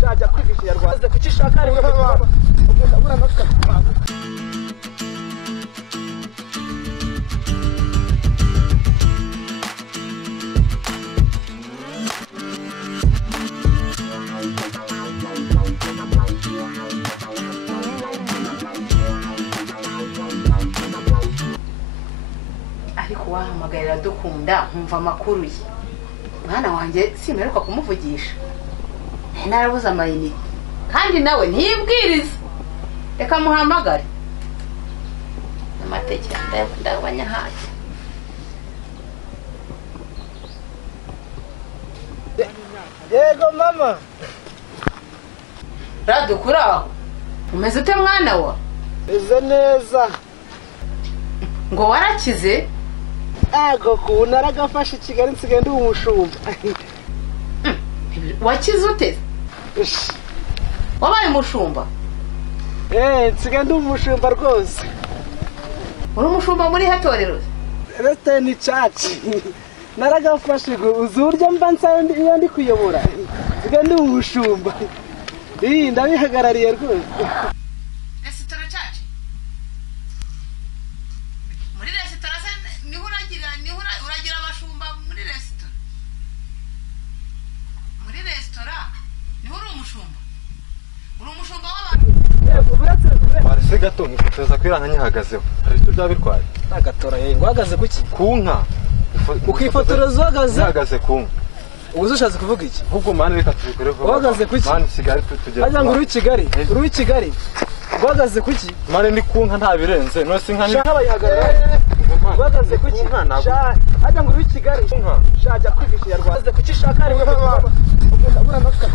shajya kwigisha Ikinyarwanda kuki shaka ari baba ubura nafika ariko wahamagarira dukunda nkumva amakuru ye mwana wanjye simeruka kumuvugisha narabuze amayinite kandi nawe ntiyibwirize reka muhamagare amateke ndabanya haje yego mama radukuraho umeze ute mwana wa eze neza ngo warakize ago kuna aragafashe Kigali nsigaye ndi umushumba wakize ute wabaye umushumba nsigaye ndi umushumba rwose uri umushumba muri hatorero Resteni church naragafashe uzurya mba nsaye iyo ndi kuyobora nsigaye ndi umushumba ndabihagarariye rwose resitora chache muri resitora niho uragira abashumba muri resitora niho uri umushumba w'abantu barese gato ngifotoza kwirana nyihagazeho hari icyo byabirwaye agatora ngo hagaze kuki kunka ukifotoreza uhagaze kunka ubuze ushatse kuvuga iki ahubwo mani reka tubikore vuba uhagaze kuki mani Kigali tugera ajya ngo uri Kigali uhagaze kuki mani ni kunka nta birenze no si nka ni shaka bayihagarara uhagaze kuki ajya ngo uri Kigali shajya kwigisha Ikinyarwanda kuki shaka ari baba ubura nafika